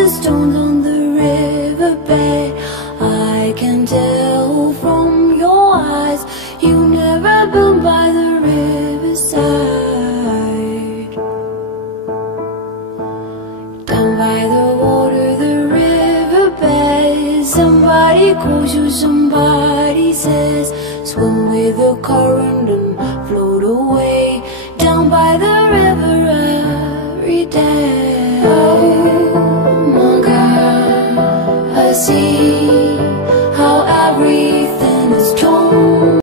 the stones on the riverbed. I can tell from your eyes you've never been by the riverside. Down by the water, the riverbed. Somebody calls you, somebody says, swim with the current and float away. Down by the river every day. Oh my God, I see